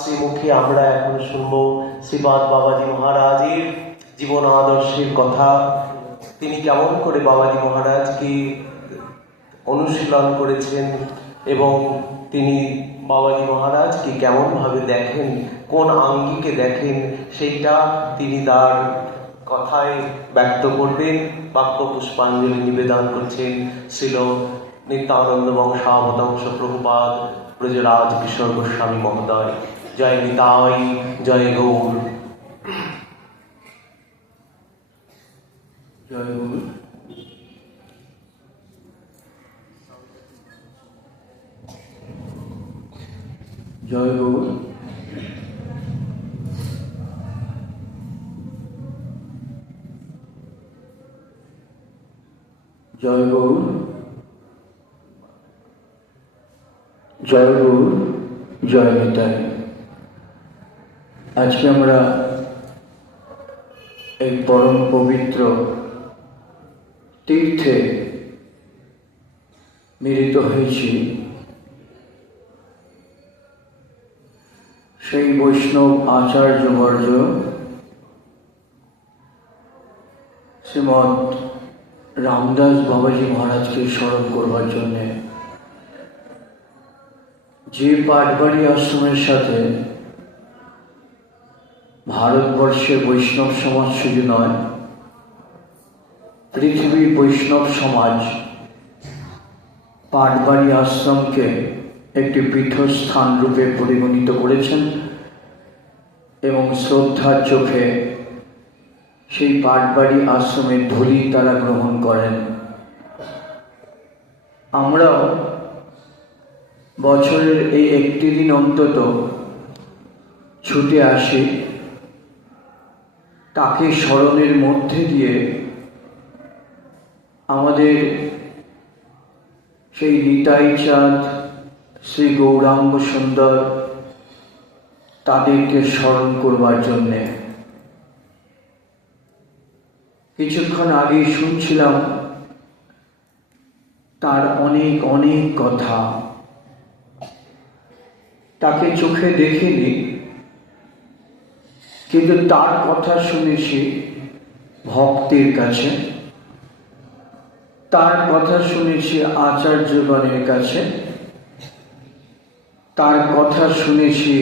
শ্রীমুখে আমরা এখন শুনব শ্রীপাদ বাবাজি মহারাজের জীবন আদর্শের কথা। তিনি কেমন করে বাবাজি মহারাজকে অনুশীলন করেছেন এবং তিনি বাবাজি মহারাজকে কেমনভাবে দেখেন, কোন আঙ্গিকে দেখেন, সেইটা তিনি তার কথায় ব্যক্ত করবেন। বাক্য পুষ্পাঞ্জলি নিবেদন করছেন শ্রীল নিত্যানন্দ বংশাবতাংশ প্রভুপাদ ব্রজরাজ কিশোর গোস্বামী মহোদয়। জয় নিতাই, জয় গৌর। জয় গৌর। জয় গৌর। জয় গৌর। জয় গৌর। জয় নিতাই। আজকে আমরা এই পরম পবিত্র তীর্থে মিলিত হয়েছি। সেই বৈষ্ণব আচার্যবর্য শ্রীমৎ রামদাস বাবাজি মহারাজকে স্মরণ করবার জন্যে, যে পাটবাড়ি আশ্রমের সাথে ভারতবর্ষের বৈষ্ণব সমাজ শুধু নয়, পৃথিবীর বৈষ্ণব সমাজ পাটবাড়ি আশ্রমকে একটি পীঠস্থান রূপে পরিগণিত করেছেন এবং শ্রদ্ধার চোখে সেই পাটবাড়ি আশ্রমের ধূলি তারা গ্রহণ করেন। আমরাও বছরের এই একটি দিন অন্তত ছুটে আসি তাকে স্মরণের মধ্যে দিয়ে আমাদের সেই নিতাই চাঁদ, শ্রী গৌরাঙ্গ সুন্দর তাদেরকে স্মরণ করবার জন্যে। কিছুক্ষণ আগেই শুনছিলাম তার অনেক অনেক কথা। তাকে চোখে দেখিনি, কিন্তু তার কথা শুনেছি ভক্তের কাছে, তার কথা শুনেছি আচার্যগণের কাছে, তার কথা শুনেছি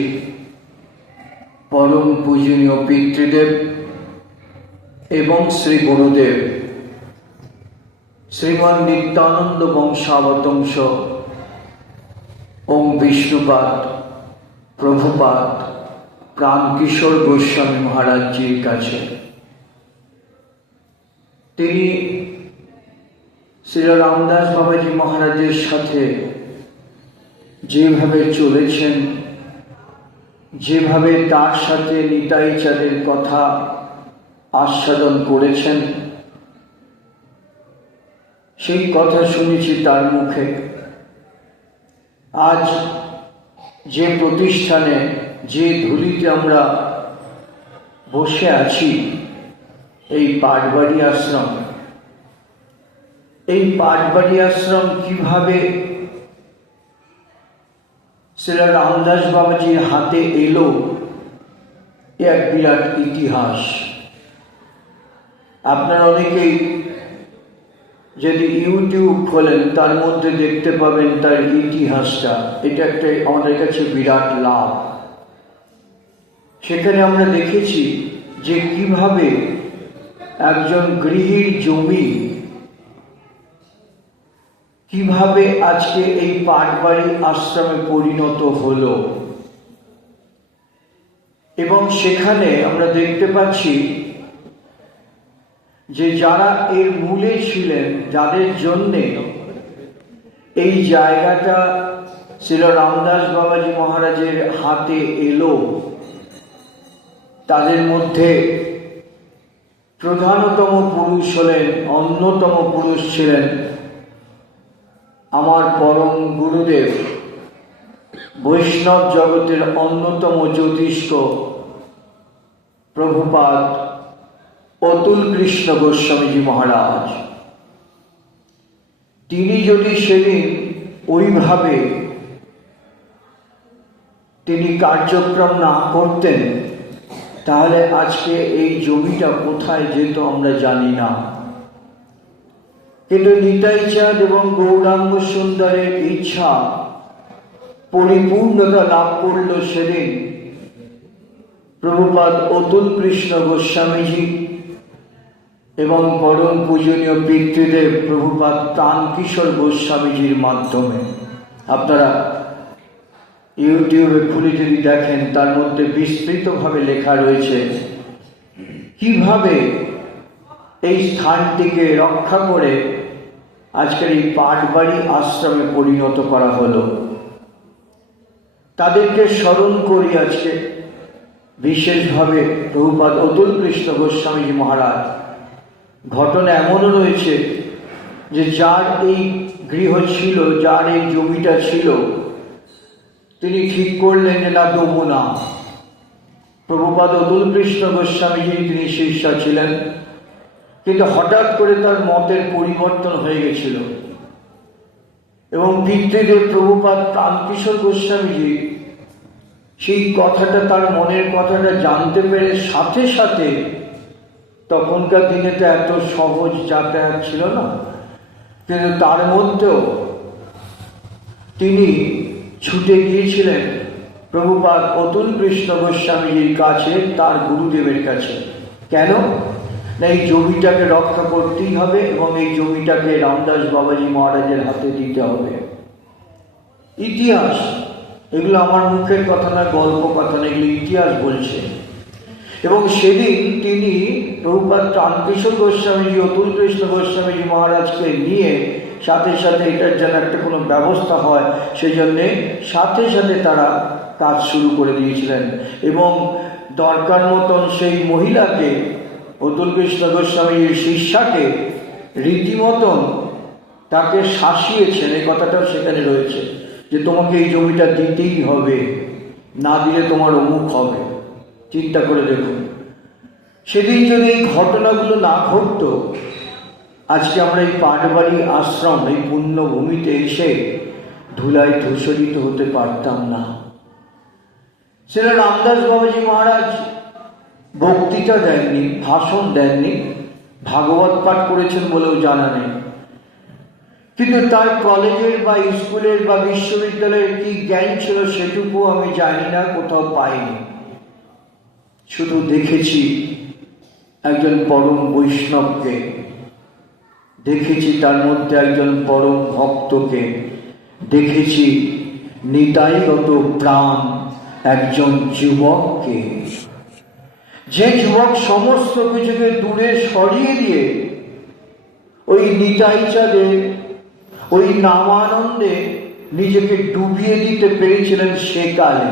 পরম পূজনীয় পিতৃদেব এবং শ্রী গুরুদেব শ্রীমান নিত্যানন্দ বংশাবতংশ ওম বিষ্ণুপাদ প্রভুপাদ প্রাণকিশোর গোস্বামী মহারাজজির কাছে। তিনি শ্রী রামদাস বাবাজি মহারাজের সাথে যেভাবে চলেছেন, যেভাবে তার সাথে নিতাই চাঁদের কথা আস্বাদন করেছেন, সেই কথা শুনেছি তার মুখে। আজ যে প্রতিষ্ঠানে, যে ধুলিতে আমরা বসে আছি, এই পাটবাড়ি আশ্রম, এই পাটবাড়ি আশ্রম কিভাবে শ্রী রামদাস বাবাজির হাতে এলো, এক বিরাট ইতিহাস। আপনারা অনেকেই যদি ইউটিউব খোলেন তার মধ্যে দেখতে পাবেন তার ইতিহাসটা। এটা একটা আমাদের কাছে বিরাট লাভ। সেখানে আমরা দেখেছি যে কিভাবে একজন গৃহীর জমি কিভাবে আজকে এই পাটবাড়ি আশ্রমে পরিণত হলো, এবং সেখানে আমরা দেখতে পাচ্ছি যে যারা এর মূলে ছিলেন, যাদের জন্যে এই জায়গাটা শ্রী রামদাস বাবাজি মহারাজের হাতে এলো, তাদের মধ্যে প্রধানতম পুরুষ হলেন, অন্যতম পুরুষ ছিলেন আমার পরম গুরুদেব, বৈষ্ণব জগতের অন্যতম জ্যোতিষ্ক প্রভুপাদ অতুল কৃষ্ণ গোস্বামীজি মহারাজ। তিনি যদি সেদিন ওইভাবে তিনি কার্যক্রম না করতেন তাহলে আজকে এই জমিটা কোথায় যেত আমরা জানি না। কিন্তু নিতাই চাঁদ এবং গৌরাঙ্গ সুন্দরের ইচ্ছা পরিপূর্ণতা লাভ করল সেদিন প্রভুপাদ অতুল কৃষ্ণ গোস্বামীজি এবং পরম পূজনীয় পিতৃদেব প্রভুপাদ প্রাণকিশোর গোস্বামীজির মাধ্যমে। আপনারা ইউটিউবে খুলে যদি দেখেন তার মধ্যে বিস্তৃতভাবে লেখা রয়েছে কিভাবে এই স্থানটিকে রক্ষা করে আজকের এই পাটবাড়ি আশ্রমে পরিণত করা হলো। তাদেরকে স্মরণ করি আজকে বিশেষভাবে প্রভুপাদ অতুল কৃষ্ণ গোস্বামীজি মহারাজ। ঘটনা এমনও রয়েছে যে যার এই গৃহ ছিল, যার এই জমিটা ছিল, তিনি ঠিক করলেন যে না দেবো না। প্রভুপাদ অতুল কৃষ্ণ গোস্বামীজি তিনি শিষ্য ছিলেন, কিন্তু হঠাৎ করে তার মতের পরিবর্তন হয়ে গেছিল এবং পিতৃদেব প্রভুপাদ প্রাণকিশোর গোস্বামীজি সেই কথাটা, তার মনের কথাটা জানতে পেরে সাথে সাথে, তখনকার দিনে তো এত সহজ যাতায়াত ছিল না, কিন্তু তার মধ্যেও তিনি ছুটে গিয়েছিলেন প্রভুপাদ অতুল কৃষ্ণ গোস্বামীজির কাছে, তার গুরুদেবের কাছে। কেন না, এই জমিটাকে রক্ষা করতেই হবে এবং এই জমিটাকে রামদাস বাবাজি মহারাজের হাতে দিতে হবে। ইতিহাস, এগুলো আমার মুখের কথা না, গল্প কথা না, এগুলো ইতিহাস বলছে। এবং সেদিন তিনি প্রভুপাদ প্রাণকিশোর গোস্বামীজি অতুল কৃষ্ণ গোস্বামীজি মহারাজকে নিয়ে সাথে সাথে এটার যেন একটা কোনো ব্যবস্থা হয় সেই জন্যে সাথে সাথে তারা কাজ শুরু করে দিয়েছিলেন এবং দরকার মতন সেই মহিলাকে, অতুল কৃষ্ণ গোস্বামীর শিষ্যাকে রীতিমতন তাকে শাসিয়েছেন। এই কথাটাও সেখানে রয়েছে যে তোমাকে এই জমিটা দিতেই হবে, না দিলে তোমার অমুক হবে। চিন্তা করে দেখুন, সেদিন যদি এই ঘটনাগুলো না ঘটত, আজকে আমরা এই পাটবাড়ি আশ্রম, এই পুণ্যভূমিতে এসে ধুলায় ধূসরিত হতে পারতাম না। সেটা রামদাস বাবাজি মহারাজ বক্তৃতা দেননি, ভাষণ দেননি, ভাগবত পাঠ করেছেন বলেও জানা নেই, কিন্তু তার কলেজের বা স্কুলের বা বিশ্ববিদ্যালয়ের কি জ্ঞান ছিল সেটুকু আমি জানি না, কোথাও পাইনি। শুধু দেখেছি একজন পরম বৈষ্ণবকে, দেখেছি তার মধ্যে একজন পরম ভক্তকে, দেখেছি নিতাইগত প্রাণ একজন যুবককে, যে যুবক সমস্ত কিছুকে দূরে সরিয়ে দিয়ে ওই নিতাই চাঁদে, ওই নামানন্দে নিজেকে ডুবিয়ে দিতে পেরেছিলেন সেকালে।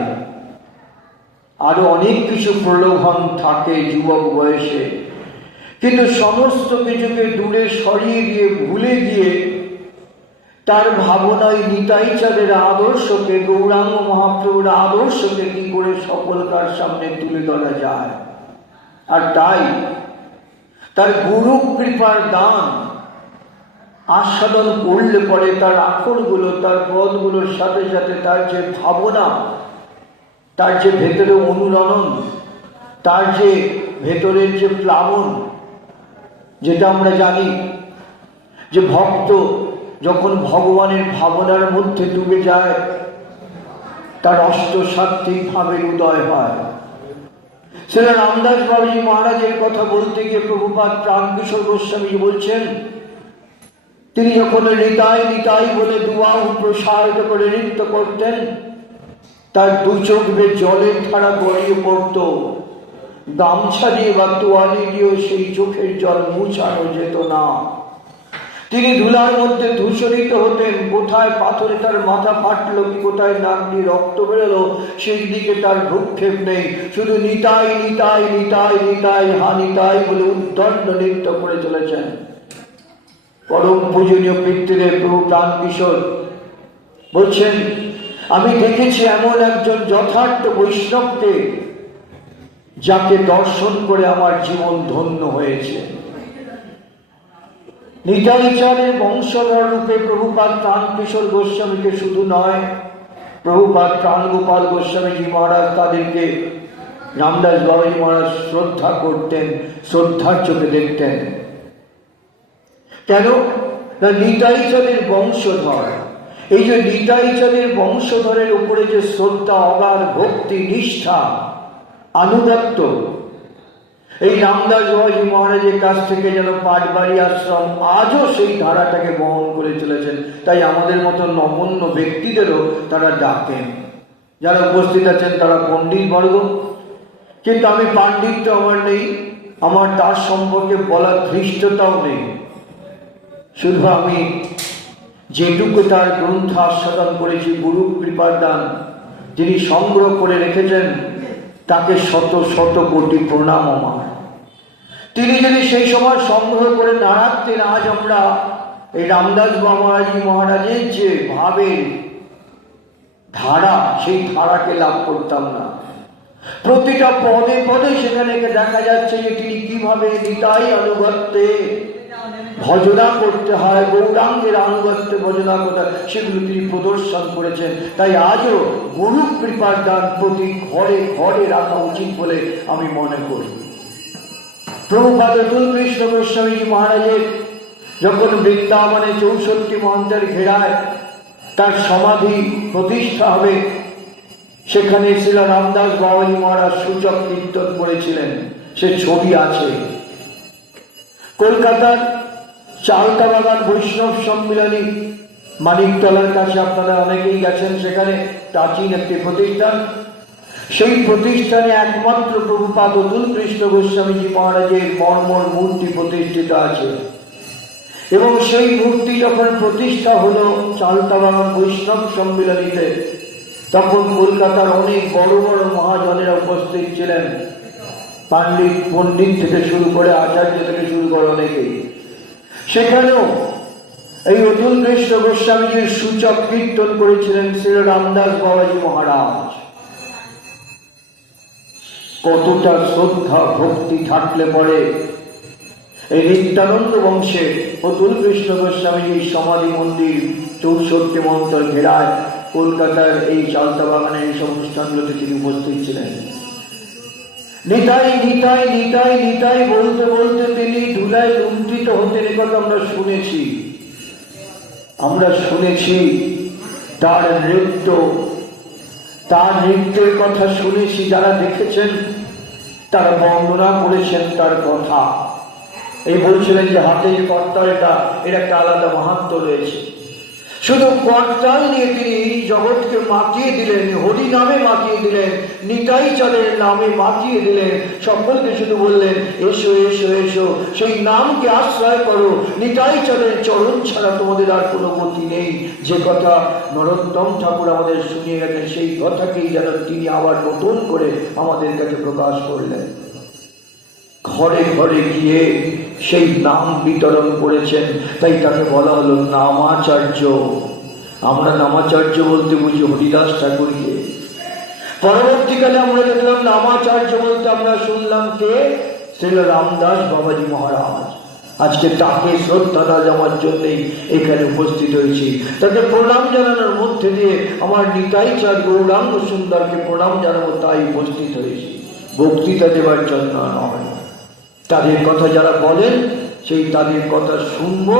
আরো অনেক কিছু প্রলোভন থাকে যুবক বয়সে, কিন্তু সমস্ত কিছুকে দূরে সরিয়ে দিয়ে, ভুলে গিয়ে তার ভাবনায় নিতাই চাঁদের আদর্শকে, গৌরাঙ্গ মহাপ্রভুর আদর্শকে কি করে সফলতার সামনে তুলে ধরা যায়। আর তাই তার গুরু কৃপার দান আস্বাদন করলে পরে তার আখরগুলো, তার পদগুলোর সাথে সাথে তার যে ভাবনা, তার যে ভেতরে অনুরণন, তার যে ভেতরের যে প্লাবন, যেটা আমরা জানি যে ভক্ত যখন ভগবানের ভাবনার মধ্যে ডুবে যায় তার অষ্টসাত্ত্বিক ভাবের উদয় হয়। সেটা রামদাস বাবাজি মহারাজের কথা বলতে গিয়ে প্রভুপাদ প্রাণকিশোর গোস্বামী বলছেন, তিনি যখন নিতাই নিতাই বলে দুয়াও প্রসারিত করে নৃত্য করতেন, তার দু চোখ বেয়ে জলের ধারা গড়িয়ে পড়ত। গামছা দিয়ে বা তোয়ালি দিয়েও সেই চোখের জল মুছানো যেত না। তিনি ধুলার মধ্যে ধূসরিত হতেন, কোথায় পাথরে তার মাথা ফাটলো কি কোথায় নাক দিয়ে রক্ত বেরোলো সেই দিকে তার ভ্রুক্ষেপ নেই, শুধু নিতাই নিতাই নিতাই নিতাই হা নিতাই বলে উদ্দণ্ড নৃত্য করে চলেছেন। পরম পূজনীয় পিতৃদেব প্রভু প্রাণকিশোর বলছেন, আমি দেখেছি এমন একজন যথার্থ বৈষ্ণবকে যাকে দর্শন করে আমার জীবন ধন্য হয়েছে। নিতাই চাঁদের বংশধর রূপে প্রভুপাদ প্রাণকিশোর গোস্বামীকে শুধু নয়, প্রভুপাদ প্রাণগোপাল গোস্বামীজি মহারাজ তাদেরকে রামদাস বাবাজি মহারাজ শ্রদ্ধা করতেন, শ্রদ্ধার চোখে দেখতেন। কেন না নিতাই চাঁদের বংশধর, এই যে নিতাই চাঁদের বংশধরের উপরে যে শ্রদ্ধা, অগাধ ভক্তি, নিষ্ঠা, আনুগত্য, এই রামদাস বাবাজি মহারাজের কাছ থেকে যেন পাটবাড়ি আশ্রম আজও সেই ধারাটাকে বহন করে চলেছেন। তাই আমাদের মতো নগণ্য ব্যক্তিদেরও তারা ডাকেন। যারা উপস্থিত আছেন তারা পণ্ডিত বর্গ, কিন্তু আমি পাণ্ডিত্য আমার নেই, আমার তার সম্পর্কে বলার ধৃষ্টতাও নেই। শুধু আমি যেটুকু তার গ্রন্থ আস্বাদন করেছি, গুরু কৃপার দান যিনি সংগ্রহ করে রেখেছেন, তাকে শত শত কোটি প্রণাম আমার। তিনি যদি সেই সময় সংগ্রহ করে না রাখতেন, আজ আমরা এই রামদাস বাবাজি মহারাজের যে ভাবের ধারা, সেই ধারাকে লাভ করতাম না। প্রতিটা পদে পদে সেখানে দেখা যাচ্ছে যে তিনি কিভাবে নিতাই আনুগত্যে ভজনা করতে হয়, গৌরাঙ্গের আনুগত্যে ভজনা করতে হয়, সেগুলো তিনি প্রদর্শন করেছেন। তাই আজও গুরু কৃপার দান প্রতি ঘরে ঘরে রাখা উচিত বলে আমি মনে করি। প্রভুপাদ অতুল কৃষ্ণ গোস্বামীজি মহারাজের যখন বৃন্দাবনে 64 মহন্তের ঘেরায় তার সমাধি প্রতিষ্ঠা হবে, সেখানে শ্রীল রামদাস বাবাজি মহারাজ সূচক কীর্তন করেছিলেন, সে ছবি আছে। কলকাতার চালতা বাগান বৈষ্ণব সম্মিলনী মানিকতলার কাছে আপনারা অনেকেই গেছেন, সেখানে প্রাচীন একটি প্রতিষ্ঠান। সেই প্রতিষ্ঠানে একমাত্র প্রভুপাদ অতুল কৃষ্ণ গোস্বামীজি মহারাজের মর্মর মূর্তি প্রতিষ্ঠিত আছে। এবং সেই মূর্তি যখন প্রতিষ্ঠা হলো চালতা বাগান বৈষ্ণব সম্মিলনীতে, তখন কলকাতার অনেক বড় বড় মহাজনেরা উপস্থিত ছিলেন, পণ্ডিত থেকে শুরু করে আচার্য থেকে শুরু করে অনেকেই। সেখানেও এই অতুল কৃষ্ণ গোস্বামীজির সূচক কীর্তন করেছিলেন শ্রী রামদাস বাবাজি মহারাজ। কতটা শ্রদ্ধা ভক্তি থাকলে পরে এই নিত্যানন্দ বংশে অতুল কৃষ্ণ গোস্বামীজির সমাধি মন্দির 64 মহন্তর ঘেরায় কলকাতার এই চালতা বাগানের এই সব অনুষ্ঠানগুলোতে তিনি উপস্থিত ছিলেন। নিতাই নিতাই নিতাই নিতাই বলতে বলতে তিনি ধুলায় লুণ্ঠিত হতেন, একথা আমরা শুনেছি। আমরা শুনেছি তার নৃত্যের কথা শুনেছি, যারা দেখেছেন তারা বর্ণনা করেছেন তার কথা। এই বলছিলেন যে হাতের কর্তার এর একটা আলাদা মাহাত্ম্য রয়েছে। শুধু কর্তাল নিয়ে তিনি জগৎকে মাতিয়ে দিলেন, হরি নামে মাতিয়ে দিলেন, নিতাই চাঁদের নামে মাতিয়ে দিলেন। সকলকে শুধু বললেন এসো এসো এসো, সেই নামকে আশ্রয় করো, নিতাই চাঁদের চরণ ছাড়া তোমাদের আর কোনো গতি নেই। যে কথা নরোত্তম ঠাকুর আমাদের শুনিয়ে গেছেন, সেই কথাকেই যেন তিনি আবার নতুন করে আমাদের কাছে প্রকাশ করলেন। ঘরে ঘরে গিয়ে সেই নাম বিতরণ করেছেন, তাই তাকে বলা হলো নামাচার্য। আমরা নামাচার্য বলতে বুঝি হরিদাস ঠাকুরকে। পরবর্তীকালে আমরা দেখলাম নামাচার্য বলতে আমরা শুনলাম কে? শ্রী রামদাস বাবাজি মহারাজ। আজকে তাকে শ্রদ্ধা জানার জন্যই এখানে উপস্থিত হয়েছি। তাকে প্রণাম জানানোর মধ্যে দিয়ে আমার নিতাই চাঁদ গৌরাঙ্গ সুন্দরকে প্রণাম জানাবো, তাই উপস্থিত হয়েছি, বক্তৃতা দেবার জন্য নয়। তাদের কথা যারা বলেন সেই তাদের কথা শুনবো,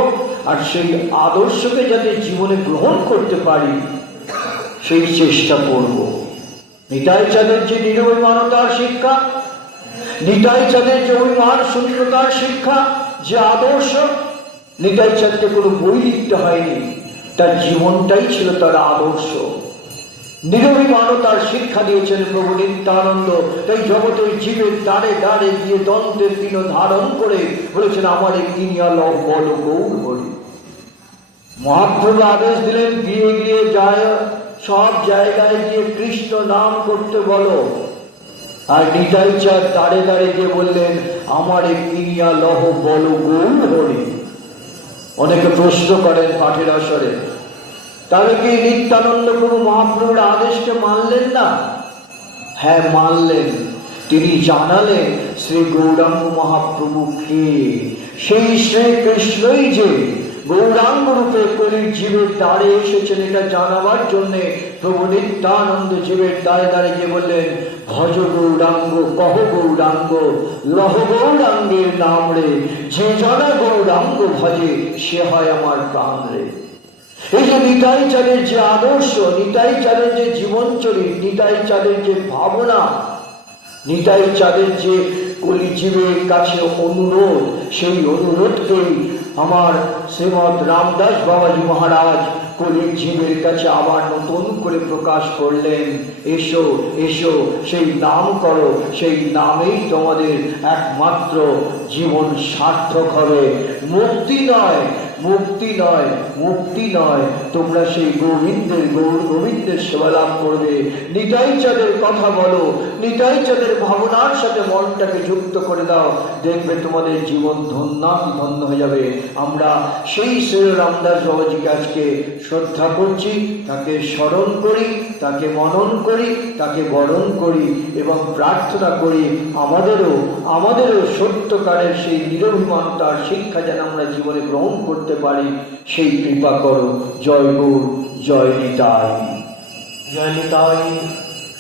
আর সেই আদর্শকে যাতে জীবনে গ্রহণ করতে পারি সেই চেষ্টা করব। নিতাই চাঁদের যে নিরভিমানতার শিক্ষা, নিতাই চাঁদের যে অভিমান শূন্যতার শিক্ষা, যে আদর্শ, নিতাই চাঁদকে কোনো বই লিখতে হয়নি, তার জীবনটাই ছিল তার আদর্শ। নিরভিমানতার শিক্ষা দিয়েছেন প্রভু নিত্যানন্দ। তাই জগতের জীবের দ্বারে দ্বারে গিয়ে দন্তের তৃণ ধারণ করে বলেছেন আমার কিনিয়া লও বল গৌর হরি। মহাপ্রভু আদেশ দিলেন গিয়ে গিয়ে যায়, সব জায়গায় গিয়ে কৃষ্ণ নাম করতে বলো। আর নিতাই চাঁদ দ্বারে দ্বারে গিয়ে বললেন আমার কিনিয়া লহ বল গৌর হরি। অনেকে প্রশ্ন করেন পাঠের আসরে, তাহলে কি নিত্যানন্দ প্রভু মহাপ্রভুর আদেশকে মানলেন না? হ্যাঁ, মানলেন। তিনি জানালেন শ্রী গৌরাঙ্গ মহাপ্রভু কে। সেই শ্রীকৃষ্ণই যে গৌরাঙ্গ রূপে কলির জীবের দ্বারে এসেছেন, এটা জানাবার জন্যে প্রভু নিত্যানন্দ জীবের দ্বারে দ্বারে গিয়ে বললেন, ভজ গৌরাঙ্গ কহ গৌরাঙ্গ লহ গৌরাঙ্গের নাম রে, যে জনা গৌরাঙ্গ ভজে সে হয় আমার প্রাণ রে। এই যে নিতাই চাঁদের যে আদর্শ, নিতাই চাঁদের যে জীবনচরিত, নিতাই চাঁদের যে ভাবনা, নিতাই চাঁদের যে কলিজীবের কাছে অনুরোধ, সেই অনুরোধকেই আমার শ্রীমৎ রামদাস বাবাজি মহারাজ কলির জীবের কাছে আবার নতুন করে প্রকাশ করলেন। এসো এসো, সেই নাম করো, সেই নামেই তোমাদের একমাত্র জীবন সার্থক হবে। মুক্তি নয়, মুক্তি নয়, মুক্তি নয়, তোমরা সেই গোবিন্দের গোবিন্দের সেবা লাভ করবে। নিতাই চাঁদের কথা বলো, নিতাই চাঁদের ভাবনার সাথে মনটাকে যুক্ত করে দাও, দেখবে তোমাদের জীবন ধন্য হয়ে যাবে। আমরা সেই শ্রী রামদাস বাবাজিকে আজকে শ্রদ্ধা করছি, তাকে স্মরণ করি, তাকে মনন করি, তাকে বরণ করি এবং প্রার্থনা করি আমাদেরও সত্যকারের সেই নিরভিমানতার শিক্ষা যেন আমরা জীবনে গ্রহণ করতে পারি, সেই কৃপা করো। জয় গৌর, জয় নিতাই। জয় নিতাই।